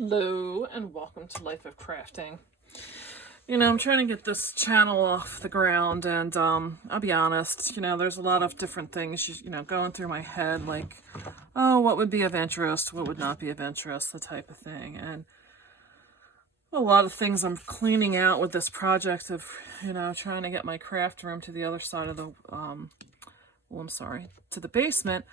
Hello and welcome to Life of Crafting. I'm trying to get this channel off the ground, and I'll be honest, there's a lot of different things, going through my head, like, oh, what would be of interest, what would not be of interest, the type of thing. And a lot of things I'm cleaning out with this project of, trying to get my craft room to the other side of the, to the basement,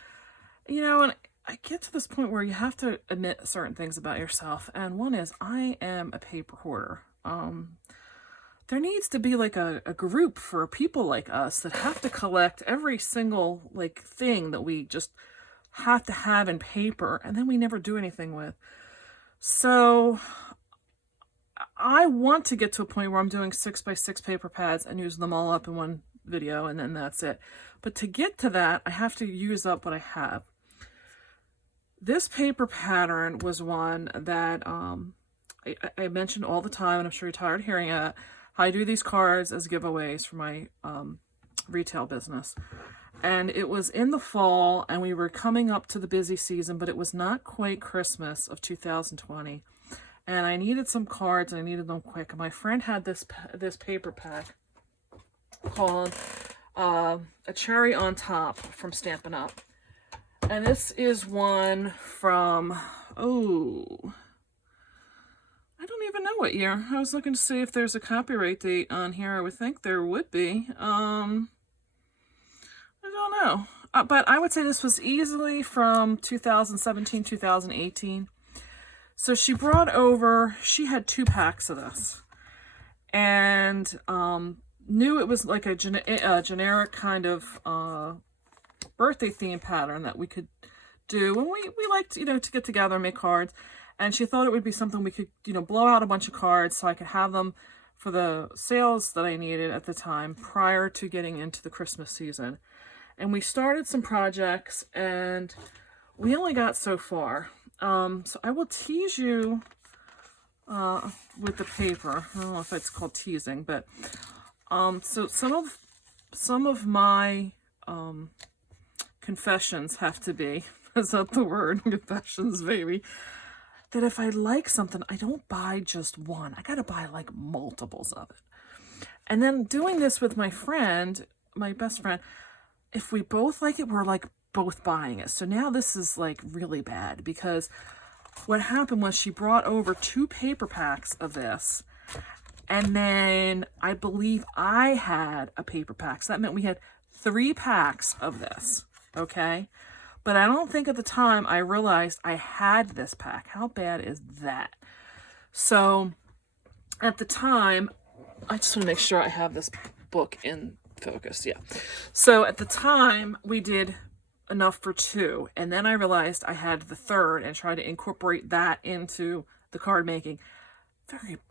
and I get to this point where you have to admit certain things about yourself, and one is I am a paper hoarder. There needs to be like a group for people like us that have to collect every single thing that we just have to have in paper, and then we never do anything with. So I want to get to a point where I'm doing 6x6 paper pads and using them all up in one video, and then that's it. But to get to that, I have to use up what I have. This paper pattern was one that I mentioned all the time, and I'm sure you're tired of hearing it. I do these cards as giveaways for my retail business. And it was in the fall, and we were coming up to the busy season, but it was not quite Christmas of 2020. And I needed some cards, and I needed them quick. And my friend had this paper pack called A Cherry on Top from Stampin' Up. And this is one from, I don't even know what year. I was looking to see if there's a copyright date on here. I would think there would be. I don't know. But I would say this was easily from 2017, 2018. So she brought over, she had 2 packs of this. And knew it was like a generic kind of birthday theme pattern that we could do, and we liked to get together and make cards, and she thought it would be something we could blow out a bunch of cards so I could have them for the sales that I needed at the time prior to getting into the Christmas season. And we started some projects, and we only got so far. So I will tease you with the paper. I don't know if it's called teasing, but so some of my confessions have to be, is that the word? Confessions, baby. That if I like something, I don't buy just one. I gotta buy like multiples of it. And then doing this with my friend, my best friend, if we both like it, we're like both buying it. So now this is like really bad, because what happened was she brought over 2 paper packs of this, and then I believe I had a paper pack. So that meant we had 3 packs of this. Okay, but I don't think at the time I realized I had this pack. How bad is that? So at the time, I just want to make sure I have this book in focus. Yeah. So at the time, we did enough for 2, and then I realized I had the 3rd and tried to incorporate that into the card making.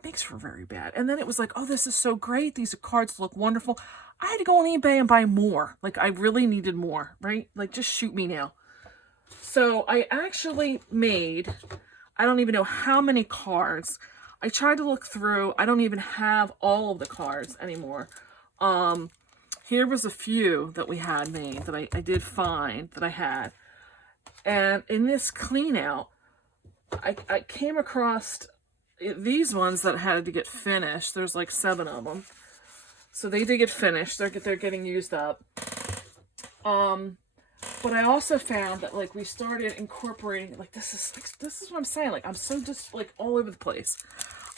Makes for very bad. And then it was like, oh, this is so great. These cards look wonderful. I had to go on eBay and buy more. Like, I really needed more, right? Like, just shoot me now. So I actually made, I don't even know how many cards. I tried to look through. I don't even have all of the cards anymore. Here was a few that we had made that I did find that I had. And in this clean out, I came across these ones that had to get finished. There's like 7 of them. So they did get finished. They're getting used up. But I also found that like we started incorporating, like this is what I'm saying. Like I'm so just like all over the place.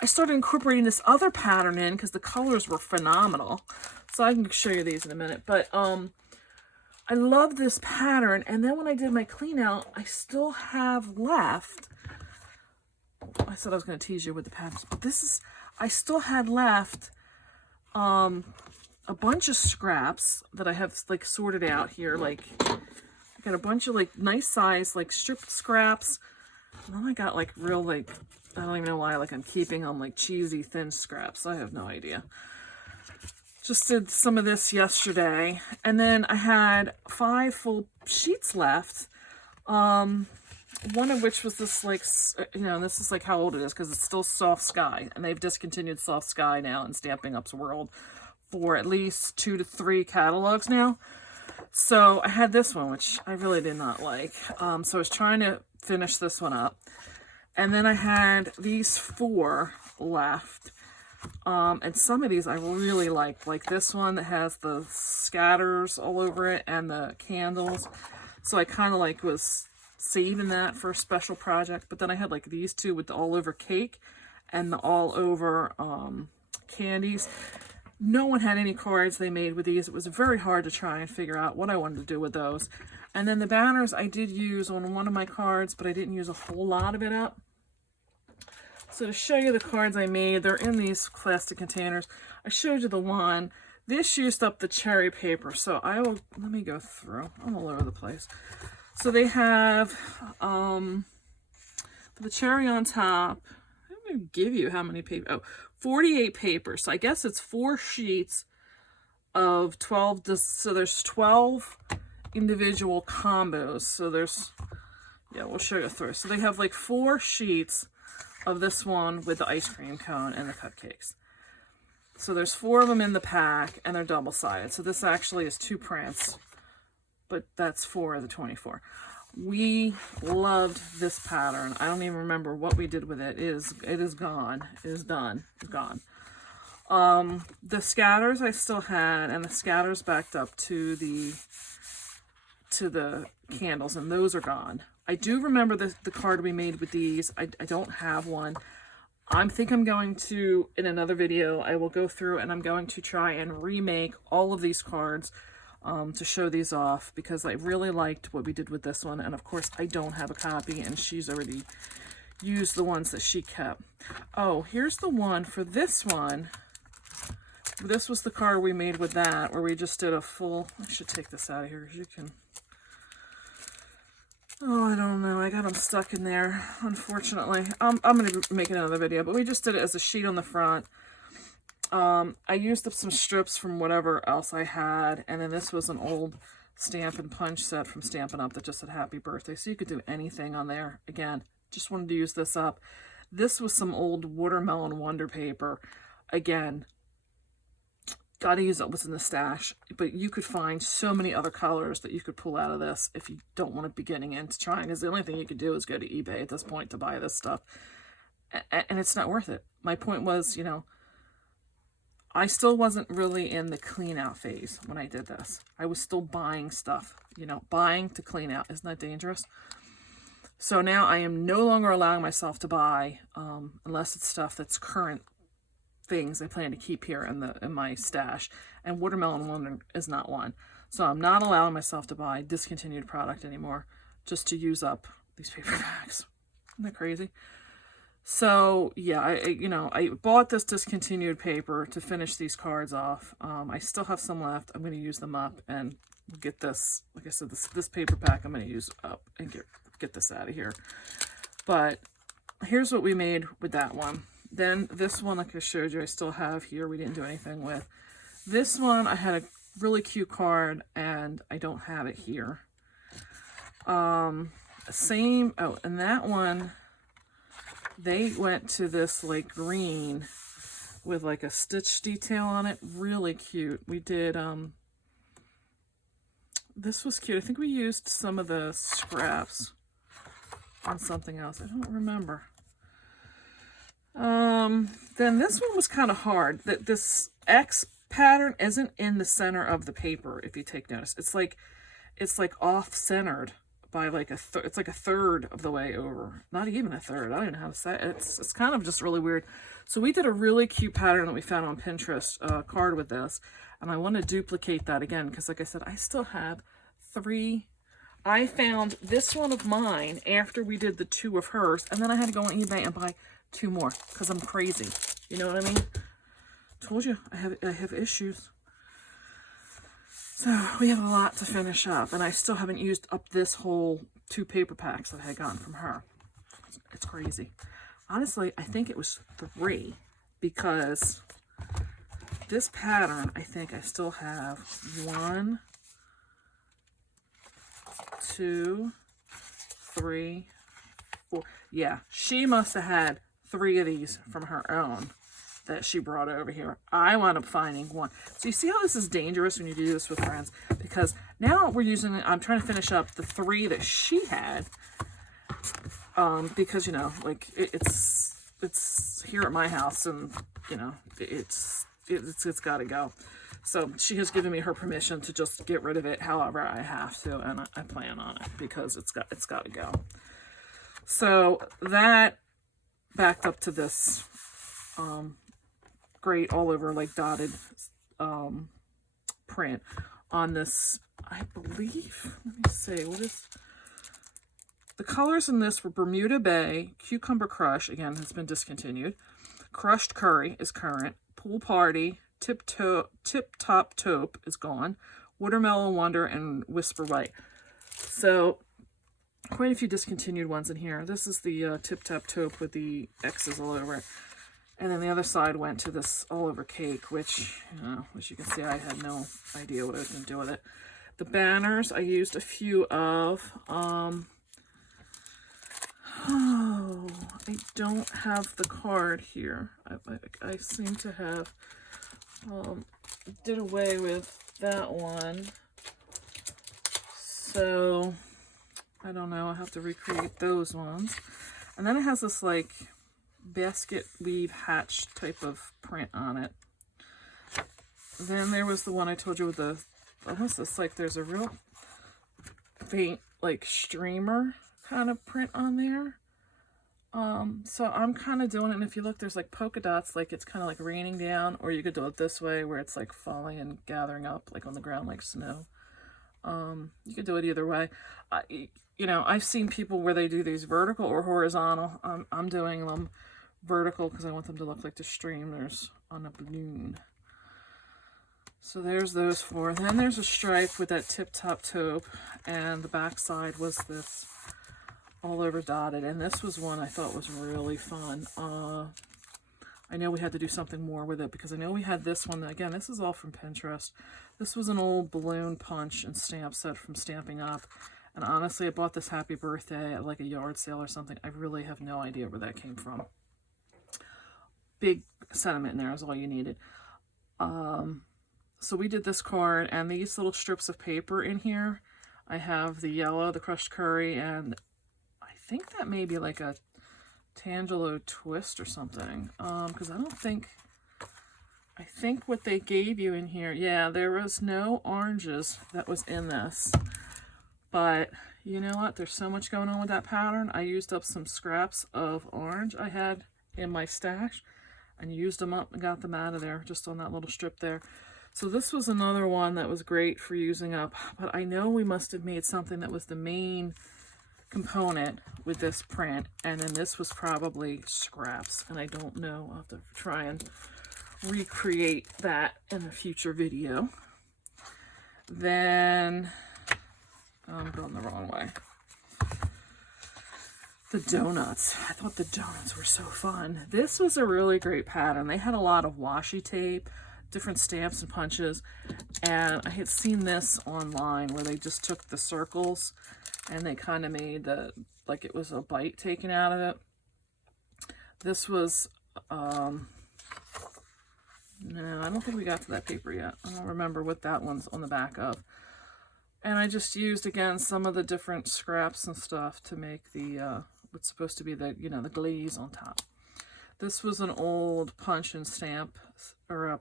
I started incorporating this other pattern in because the colors were phenomenal. So I can show you these in a minute. But I love this pattern. And then when I did my clean out, I still have left. I said I was going to tease you with the patterns, but I still had left a bunch of scraps that I have like sorted out here. Like I got a bunch of like nice size like stripped scraps, and then I got like real like, I don't even know why, like I'm keeping on like cheesy thin scraps. I have no idea. Just did some of this yesterday, and then I had 5 full sheets left. One of which was this like, this is like how old it is, because it's still Soft Sky, and they've discontinued Soft Sky now in Stampin' Up's world for at least 2 to 3 catalogs now. So I had this one, which I really did not like. So I was trying to finish this one up. And then I had these 4 left. And some of these I really like this one that has the scatters all over it and the candles. So I kind of like was saving that for a special project. But then I had like these 2 with the all over cake and the all over candies. No one had any cards they made with these. It was very hard to try and figure out what I wanted to do with those. And then the banners I did use on one of my cards, but I didn't use a whole lot of it up. So to show you the cards I made, they're in these plastic containers. I showed you the one. This used up the cherry paper, so let me go through. I'm all over the place. So they have the cherry on top. I'm going to give you how many paper. Oh, 48 papers. So I guess it's 4 sheets of 12. So there's 12 individual combos. So there's, yeah, we'll show you through. So they have like 4 sheets of this one with the ice cream cone and the cupcakes. So there's 4 of them in the pack, and they're double-sided. So this actually is 2 prints, but that's 4 of the 24. We loved this pattern. I don't even remember what we did with it. It is gone. It is done. It's gone. The scatters I still had, and the scatters backed up to the candles, and those are gone. I do remember the card we made with these. I don't have one. I think I'm going to, in another video, I will go through and I'm going to try and remake all of these cards to show these off, because I really liked what we did with this one. And of course, I don't have a copy, and she's already used the ones that she kept. Oh, here's the one for this one. This was the card we made with that, where we just did a full, I should take this out of here because you can, oh, I don't know. I got them stuck in there, unfortunately. I'm going to make another video, but we just did it as a sheet on the front. I used up some strips from whatever else I had, and then this was an old Stampin' Punch set from Stampin' Up that just said happy birthday, so you could do anything on there. Again, just wanted to use this up. This was some old Watermelon Wonder paper. Again, gotta use it, was in the stash, but you could find so many other colors that you could pull out of this if you don't want to be getting into trying, because the only thing you could do is go to eBay at this point to buy this stuff, and it's not worth it. My point was, you know, I still wasn't really in the clean out phase when I did this. I was still buying stuff, you know, buying to clean out. Isn't that dangerous? So now I am no longer allowing myself to buy, unless it's stuff that's current things I plan to keep here in my stash, and Watermelon Wonder is not one. So I'm not allowing myself to buy discontinued product anymore just to use up these paper bags. Isn't that crazy? So yeah, I bought this discontinued paper to finish these cards off. I still have some left. I'm going to use them up and get this, like I said, this paper pack I'm going to use up and get this out of here. But here's what we made with that one. Then this one, like I showed you, I still have here. We didn't do anything with. This one, I had a really cute card, and I don't have it here. And that one, they went to this like green with like a stitch detail on it. Really cute. We did, this was cute. I think we used some of the scraps on something else. I don't remember. Then this one was kind of hard. This X pattern isn't in the center of the paper, if you take notice. It's like off-centered by like it's like a third of the way over. Not even a third. I don't know how to say it. It's kind of just really weird. So we did a really cute pattern that we found on Pinterest card with this, and I want to duplicate that again because, like I said, I still have 3. I found this one of mine after we did the 2 of hers, and then I had to go on eBay and buy 2 more because I'm crazy. You know what I mean? Told you I have issues. So we have a lot to finish up, and I still haven't used up this whole 2 paper packs that I had gotten from her. It's crazy. Honestly, I think it was 3 because this pattern, I think I still have 1, 2, 3, 4. Yeah, she must have had 3 of these from her own that she brought over here. I wound up finding 1. So you see how this is dangerous when you do this with friends? Because now we're using, I'm trying to finish up the 3 that she had. because, you know, like it's here at my house, and, you know, it's got to go. So she has given me her permission to just get rid of it however I have to, and I plan on it because it's got to go. So that backed up to this great all over like dotted print on this, I believe, let me see, what is, the colors in this were Bermuda Bay, Cucumber Crush, again, has been discontinued, Crushed Curry is current, Pool Party, Tip Top Taupe is gone, Watermelon Wonder, and Whisper White. So quite a few discontinued ones in here. This is the Tip Top Taupe with the X's all over it. And then the other side went to this all over cake, which, you know, as you can see, I had no idea what I was going to do with it. The banners, I used a few of. Oh, I don't have the card here. I seem to have did away with that one. So, I don't know. I'll have to recreate those ones. And then it has this, like, basket weave hatch type of print on it. Then there was the one I told you with the, almost this, like, there's a real faint, like, streamer kind of print on there. So I'm kind of doing it, and if you look, there's like polka dots, like it's kind of like raining down, or you could do it this way where it's like falling and gathering up like on the ground like snow. You could do it either way. You know, I've seen people where they do these vertical or horizontal. I'm doing them vertical because I want them to look like the streamers on a balloon. So there's those four. Then there's a stripe with that Tip Top Taupe, and the back side was this all over dotted, and this was one I thought was really fun. I know we had to do something more with it because I know we had this one. Again, this is all from Pinterest. This was an old balloon punch and stamp set from Stampin' Up. And honestly, I bought this Happy Birthday at like a yard sale or something. I really have no idea where that came from. Big sentiment in there is all you needed. So we did this card, and these little strips of paper in here. I have the yellow, the crushed curry, and I think that may be like a Tangelo twist or something, because I think what they gave you in here, yeah, there was no oranges that was in this, but you know what, there's so much going on with that pattern. I used up some scraps of orange I had in my stash and used them up and got them out of there just on that little strip there. So this was another one that was great for using up, but I know we must have made something that was the main component with this print, and then this was probably scraps, and I don't know. I'll have to try and recreate that in a future video. Then I'm going the wrong way. The donuts. I thought the donuts were so fun. This was a really great pattern. They had a lot of washi tape, different stamps and punches, and I had seen this online where they just took the circles and they kind of made the, like it was a bite taken out of it. This was, no, I don't think we got to that paper yet. I don't remember what that one's on the back of. And I just used, again, some of the different scraps and stuff to make the, what's supposed to be the, you know, the glaze on top. This was an old punch and stamp, or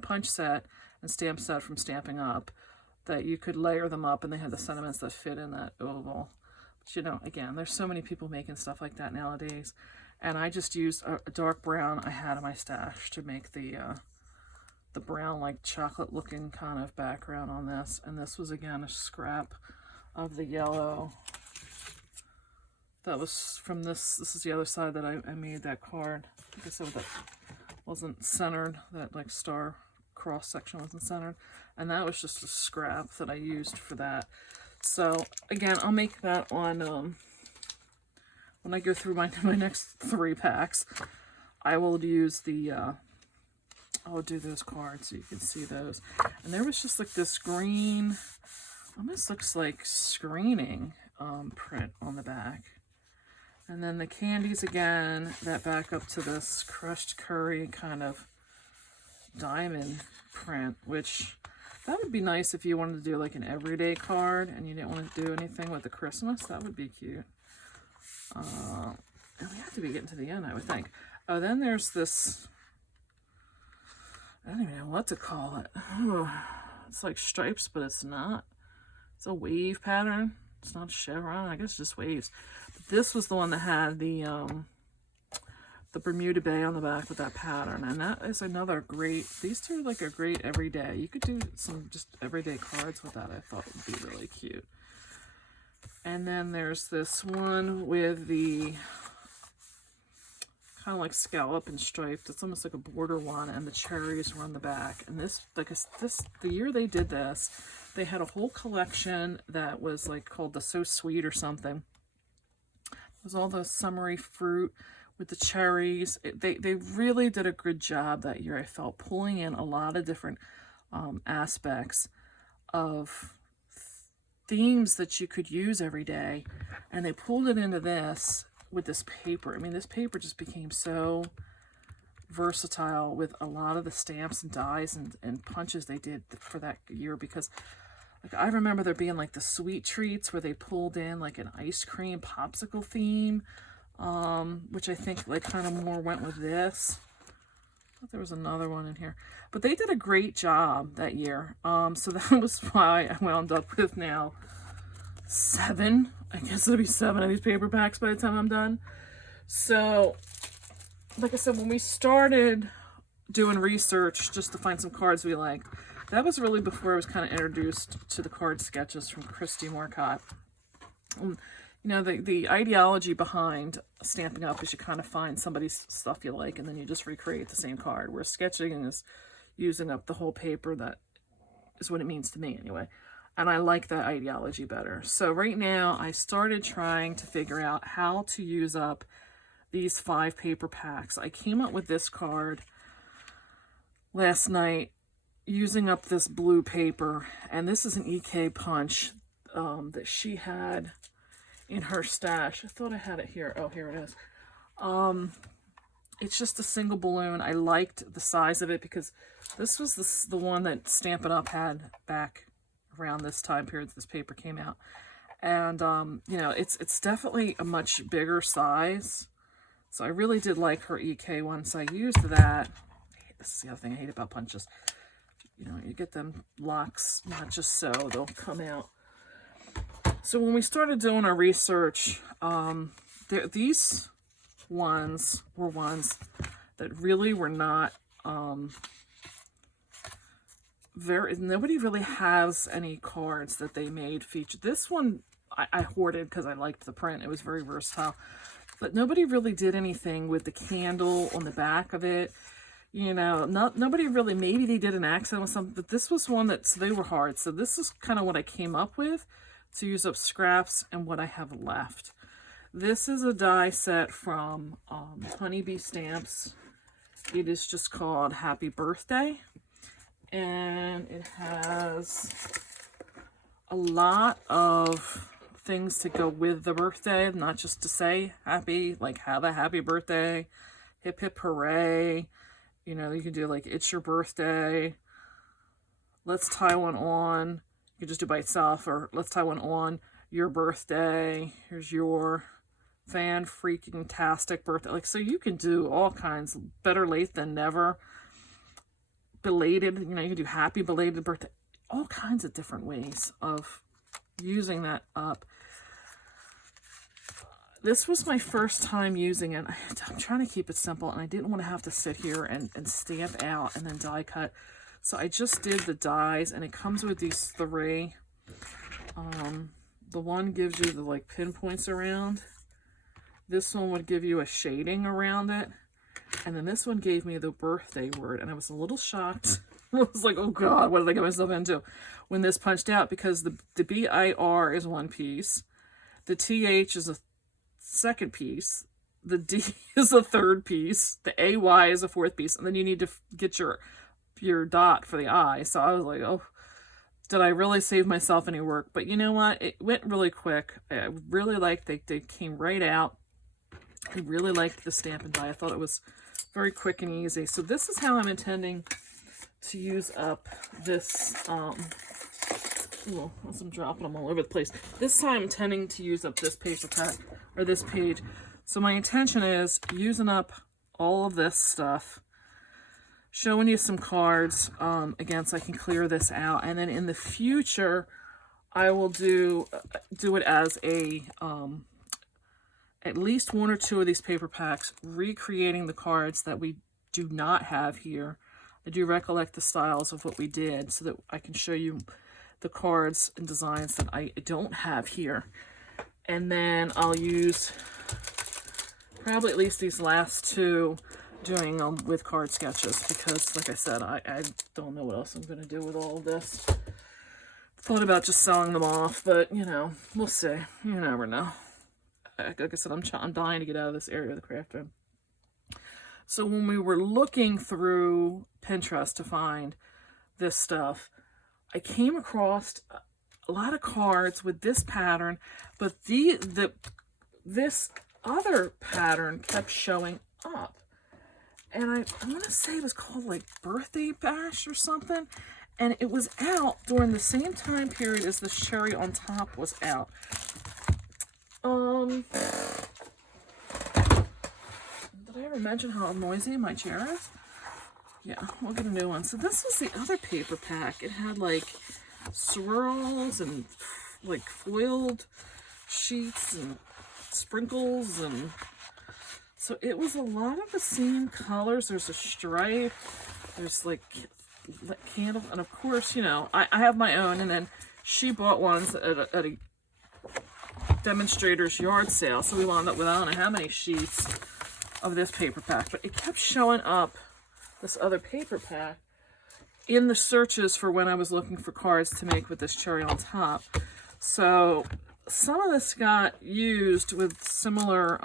punch set and stamp set from Stampin' Up, that you could layer them up, and they had the sentiments that fit in that oval. But, you know, again, there's so many people making stuff like that nowadays. And I just used a dark brown I had in my stash to make the brown, like chocolate looking kind of background on this. And this was, again, a scrap of the yellow. That was from this. This is the other side that I made that card. Like I said, that wasn't centered. That like star cross section wasn't centered. And that was just a scrap that I used for that. So again, I'll make that on when I go through my next 3 packs. I will use the I'll do those cards so you can see those. And there was just like this green, almost looks like screening print on the back. And then the candies again that back up to this crushed curry kind of diamond print, which that would be nice if you wanted to do like an everyday card and you didn't want to do anything with the Christmas. That would be cute. And we have to be getting to the end, I would think. Oh, then there's this, I don't even know what to call it. It's like stripes, but it's not. It's a wave pattern. It's not a chevron, I guess just waves. But this was the one that had the Bermuda Bay on the back with that pattern. And that is another great, these two are like a great everyday. You could do some just everyday cards with that. I thought it would be really cute. And then there's this one with the kind of like scallop and striped. It's almost like a border one, and the cherries were on the back. And this, like the year they did this, they had a whole collection that was like called the So Sweet or something. It was all the summery fruit with the cherries. They really did a good job that year, I felt, pulling in a lot of different aspects of themes that you could use every day, and they pulled it into this with this paper. I mean, this paper just became so versatile with a lot of the stamps and dies and punches they did for that year, because like I remember there being like the sweet treats where they pulled in like an ice cream popsicle theme, which I think like kind of more went with this. I thought there was another one in here, but they did a great job that year. So that was why I wound up with now 7. I guess it'll be 7 of these paper packs by the time I'm done. So, like I said, when we started doing research just to find some cards we liked, that was really before I was kind of introduced to the card sketches from Christy Marcotte. You know, the ideology behind Stampin' Up is you kind of find somebody's stuff you like and then you just recreate the same card, where sketching is using up the whole paper. That is what it means to me anyway. And I like that ideology better. So right now I started trying to figure out how to use up these 5 paper packs. I came up with this card last night using up this blue paper. And this is an EK punch that she had in her stash. I thought I had it here. Oh, here it is. It's just a single balloon. I liked the size of it because this was the one that Stampin' Up had back around this time period this paper came out. And you know, it's definitely a much bigger size. So I really did like her EK one, so I used that. This is the other thing I hate about punches. You know, you get them locks, not just so, they'll come out. So when we started doing our research, these ones were ones that really were not nobody really has any cards that they made feature. This one I hoarded because I liked the print. It was very versatile. But nobody really did anything with the candle on the back of it. You know, nobody really, maybe they did an accent with something, but this was one that, so they were hard. So this is kind of what I came up with to use up scraps and what I have left. This is a die set from Honeybee Stamps. It is just called Happy Birthday. And it has a lot of things to go with the birthday, not just to say happy, like have a happy birthday, hip hip hooray. You know, you can do like it's your birthday, let's tie one on. You can just do by itself, or let's tie one on your birthday. Here's your fan freaking tastic birthday. Like, so you can do all kinds. Better late than never. Belated, you know, you can do happy belated birthday. All kinds of different ways of using that up. This was my first time using it. I'm trying to keep it simple, and I didn't want to have to sit here and stamp out and then die cut. So I just did the dies, and it comes with these 3. The one gives you the like pinpoints around. This one would give you a shading around it. And then this one gave me the birthday word, and I was a little shocked. I was like, oh God, what did I get myself into when this punched out? Because the BIR is 1 piece. The TH is a 2nd piece. The D is a 3rd piece. The AY is a 4th piece. And then you need to get your dot for the I. So I was like, oh, did I really save myself any work? But you know what? It went really quick. I really liked they came right out. I really liked the Stampin' Die. I thought it was very quick and easy. So this is how I'm intending to use up this, as I'm dropping them all over the place. This time I'm intending to use up this paper pack or this page. So my intention is using up all of this stuff, showing you some cards, again, so I can clear this out. And then in the future, I will do it as a, at least one or two of these paper packs, recreating the cards that we do not have here. I do recollect the styles of what we did so that I can show you the cards and designs that I don't have here. And then I'll use probably at least these last two doing them with card sketches, because like I said, I don't know what else I'm going to do with all of this. Thought about just selling them off, but you know, we'll see. You never know. Like I said, I'm dying to get out of this area of the craft room. So when we were looking through Pinterest to find this stuff, I came across a lot of cards with this pattern, but this other pattern kept showing up. And I want to say it was called like Birthday Bash or something. And it was out during the same time period as this cherry on top was out. Did I ever mention how noisy my chair is? Yeah, we'll get a new one. So this is the other paper pack. It had like swirls and like foiled sheets and sprinkles, and so it was a lot of the same colors. There's a stripe, there's like candle, and of course, you know, I have my own, and then she bought ones at a demonstrator's yard sale, so we wound up with I don't know how many sheets of this paper pack, but it kept showing up, this other paper pack, in the searches for when I was looking for cards to make with this cherry on top. So some of this got used with similar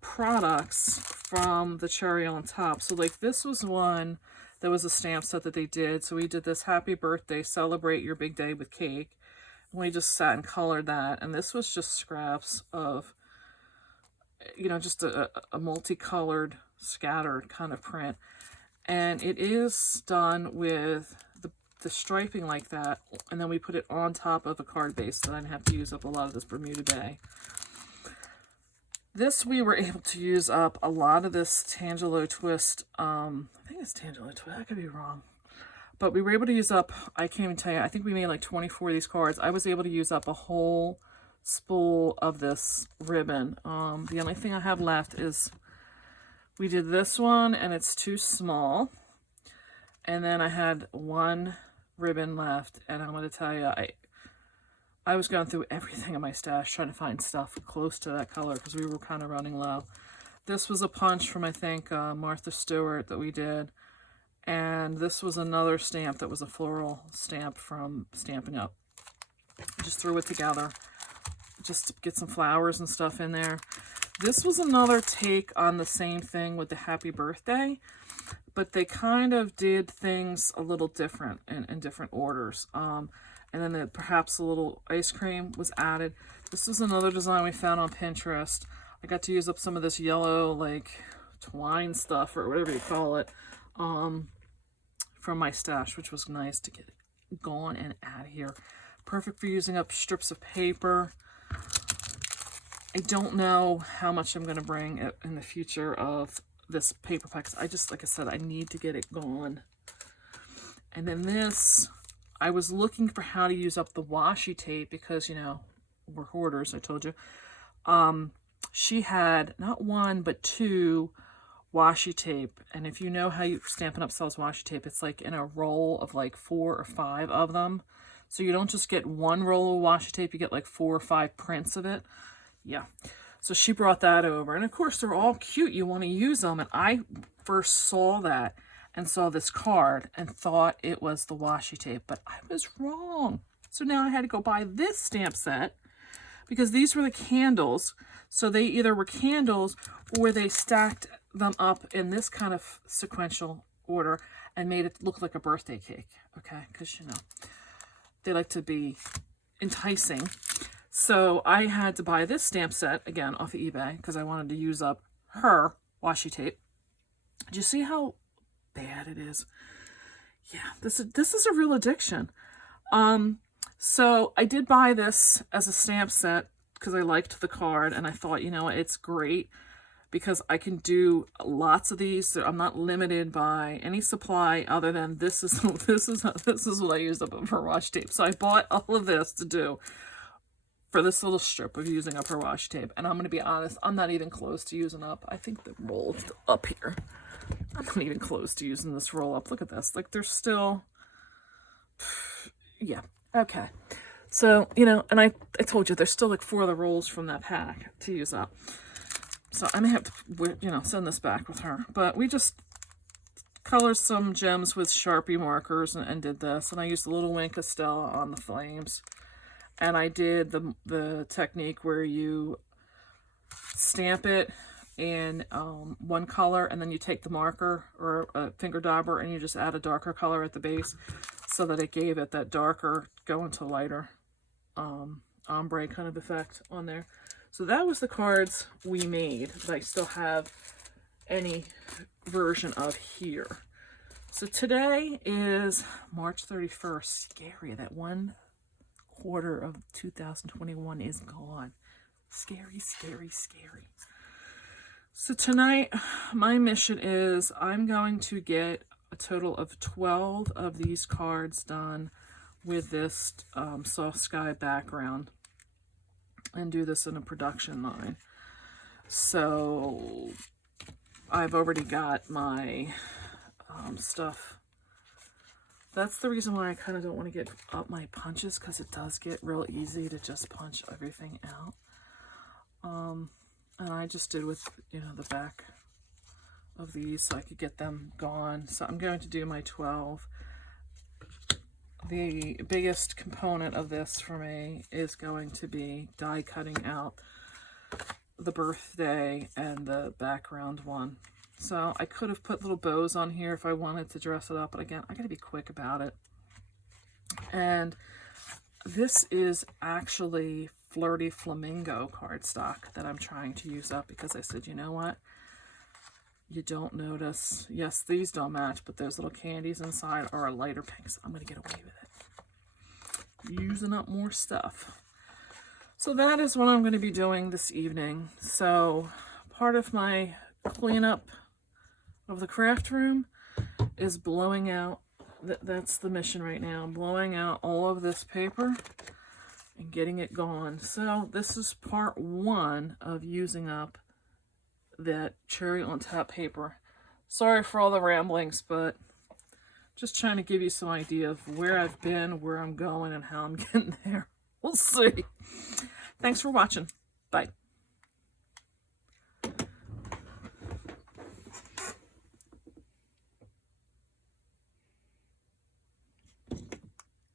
products from the cherry on top. So like this was one that was a stamp set that they did. So we did this happy birthday, celebrate your big day with cake. And we just sat and colored that. And this was just scraps of, you know, just a multicolored, scattered kind of print. And it is done with the striping like that. And then we put it on top of a card base so I didn't have to use up a lot of this Bermuda Bay. This, we were able to use up a lot of this Tangelo Twist. I think it's Tangelo Twist. I could be wrong. But we were able to use up, I can't even tell you, I think we made like 24 of these cards. I was able to use up a whole spool of this ribbon. The only thing I have left is we did this one, and it's too small. And then I had one ribbon left, and I'm going to tell you, I was going through everything in my stash trying to find stuff close to that color because we were kind of running low. This was a punch from, I think, Martha Stewart that we did. And this was another stamp that was a floral stamp from Stampin' Up. Just threw it together just to get some flowers and stuff in there. This was another take on the same thing with the happy birthday, but they kind of did things a little different in different orders. And then perhaps a little ice cream was added. This was another design we found on Pinterest. I got to use up some of this yellow, like, twine stuff or whatever you call it, from my stash, which was nice to get going and add here. Perfect for using up strips of paper. I don't know how much I'm going to bring in the future of this paper pack. I just, like I said, I need to get it going. And then this, I was looking for how to use up the washi tape because, you know, we're hoarders, I told you. She had not one, but two washi tape. And if you know how Stampin' Up sells washi tape, it's like in a roll of like 4 or 5 of them. So you don't just get one roll of washi tape, you get like 4 or 5 prints of it. Yeah. So she brought that over. And of course, they're all cute. You want to use them. And I first saw that and saw this card and thought it was the washi tape, but I was wrong. So now I had to go buy this stamp set because these were the candles. So they either were candles or they stacked them up in this kind of sequential order and made it look like a birthday cake. Okay, because, you know, they like to be enticing. So I had to buy this stamp set, again, off of eBay, because I wanted to use up her washi tape. Do you see how bad it is? Yeah, this is a real addiction. So I did buy this as a stamp set because I liked the card, and I thought, you know, it's great because I can do lots of these. So I'm not limited by any supply other than this is this is what I used up for washi tape. So I bought all of this to do for this little strip of using up her washi tape. And I'm going to be honest, I'm not even close to using up. I think the roll's up here. I'm not even close to using this roll up. Look at this. Like, there's still, yeah, okay. So, you know, and I told you there's still like 4 of the rolls from that pack to use up. So I may have to, you know, send this back with her. But we just colored some gems with Sharpie markers and did this. And I used a little Wink of Stella on the flames. And I did the technique where you stamp it in one color, and then you take the marker or a finger dauber and you just add a darker color at the base so that it gave it that darker go into lighter ombre kind of effect on there. So that was the cards we made that I still have any version of here. So today is March 31st. Scary that 1/4 of 2021 is gone. Scary, scary, scary. So tonight, my mission is I'm going to get a total of 12 of these cards done with this soft sky background and do this in a production line. So I've already got my stuff. That's the reason why I kind of don't want to get up my punches, because it does get real easy to just punch everything out. And I just did with, you know, the back of these so I could get them gone. So I'm going to do my 12. The biggest component of this for me is going to be die cutting out the birthday and the background one. So I could have put little bows on here if I wanted to dress it up, but again, I gotta be quick about it. And this is actually Flirty Flamingo cardstock that I'm trying to use up because I said, you know what? You don't notice. Yes, these don't match, but those little candies inside are a lighter pink, so I'm going to get away with it. Using up more stuff. So that is what I'm going to be doing this evening. So part of my cleanup of the craft room is blowing out, that's the mission right now, blowing out all of this paper and getting it gone. So this is part 1 of using up that cherry on top paper. Sorry for all the ramblings, but just trying to give you some idea of where I've been, where I'm going, and how I'm getting there. We'll see. Thanks for watching. Bye.